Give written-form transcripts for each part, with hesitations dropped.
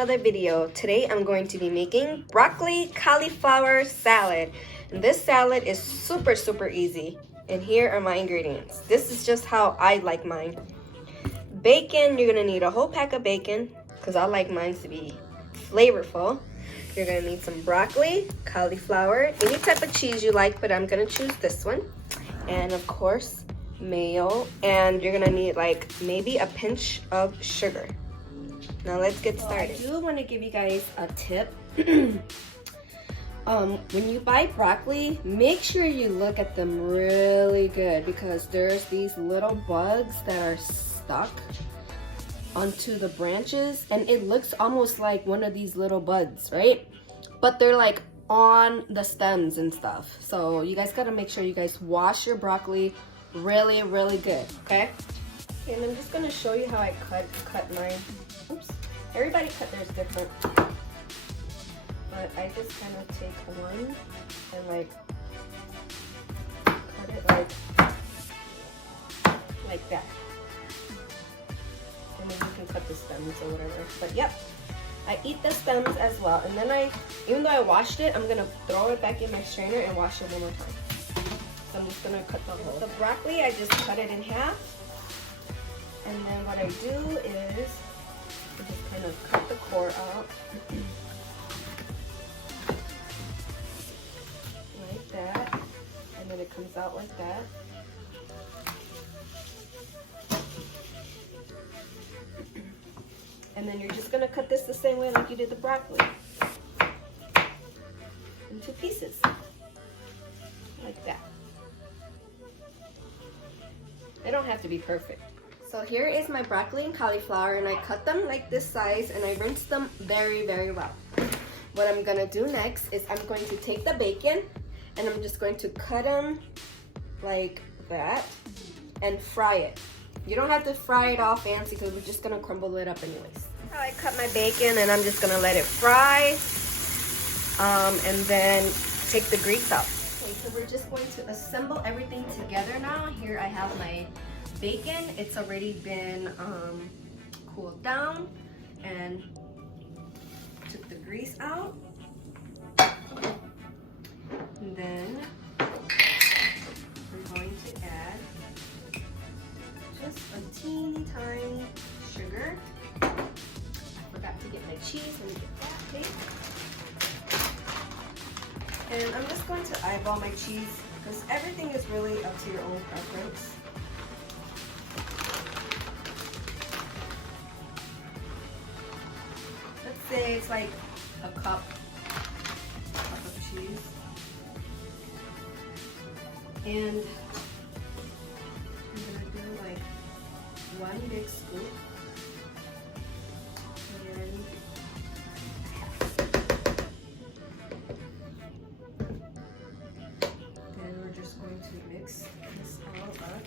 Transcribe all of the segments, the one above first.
another video. Today I'm going to be making broccoli cauliflower salad. And this salad is super easy. And here are my ingredients. This is just how I like mine. Bacon, you're gonna need a whole pack of bacon because I like mine to be flavorful. You're gonna need some broccoli, cauliflower, any type of cheese you like, but I'm gonna choose this one. And of course, mayo, and you're gonna need like maybe a pinch of sugar. Now let's get started. I do want to give you guys a tip. When you buy broccoli, make sure you look at them really good because there's these little bugs that are stuck onto the branches and it looks almost like one of these little buds, right? But they're like on the stems and stuff. So you guys gotta make sure you guys wash your broccoli really good, okay? And I'm just gonna show you how I cut mine. Oops, everybody cut theirs different. But I just kind of take one and like cut it like that. And then you can cut the stems or whatever. But yep, I eat the stems as well. And then even though I washed it, I'm gonna throw it back in my strainer and wash it one more time. So I'm just gonna cut the whole. The broccoli, I just cut it in half. And then what I do is I just kind of cut the core out. Like that. And then it comes out like that. And then you're just gonna cut this the same way like you did the broccoli. Into pieces. Like that. They don't have to be perfect. So here is my broccoli and cauliflower, and I cut them like this size and I rinse them very well. What I'm gonna do next is I'm going to take the bacon and I'm just going to cut them like that and fry it. You don't have to fry it all fancy because we're just gonna crumble it up anyways. I cut my bacon and I'm just gonna let it fry and then take the grease out. Okay, so we're just going to assemble everything together now. Here I have my bacon. It's already been cooled down, and took the grease out. And then we're going to add just a teeny tiny sugar. I forgot to get my cheese. Let me get that, okay? And I'm just going to eyeball my cheese because everything is really up to your own preference. Let's say it's like a cup of cheese. And I'm gonna do like one big scoop. And then we're just going to mix this all up.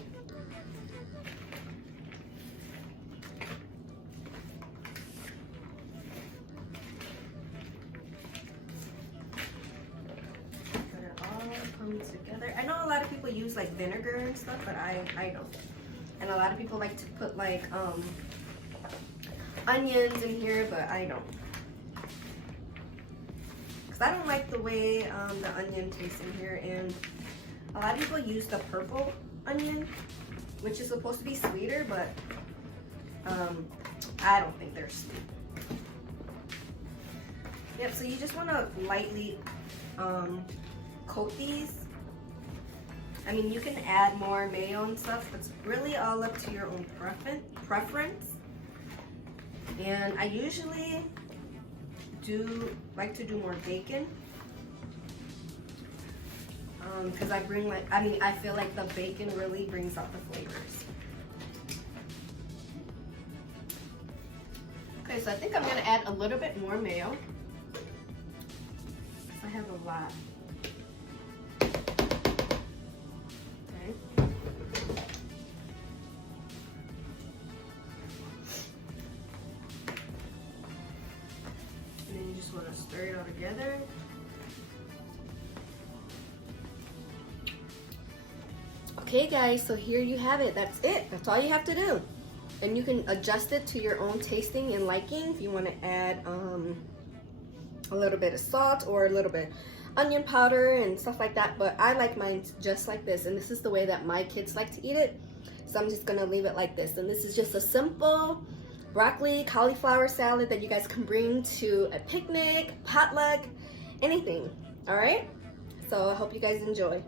Together. I know a lot of people use like vinegar and stuff, but I don't. And a lot of people like to put like onions in here, but I don't. Because I don't like the way the onion tastes in here, and a lot of people use the purple onion, which is supposed to be sweeter, but I don't think they're sweet. Yep, so you just want to lightly coat these. I mean, you can add more mayo and stuff, but it's really all up to your own preference. And I usually like to do more bacon because I feel like the bacon really brings out the flavors. Okay, so I think I'm gonna add a little bit more mayo. I have a lot. Want to stir it all together. Okay guys, so here you have it. That's it. That's all you have to do. and you can adjust it to your own tasting and liking. If you want to add a little bit of salt or a little bit onion powder and stuff like that, but I like mine just like this, and this is the way that my kids like to eat it, so I'm just gonna leave it like this. And this is just a simple broccoli cauliflower salad that you guys can bring to a picnic, potluck, anything. All right, so I hope you guys enjoy.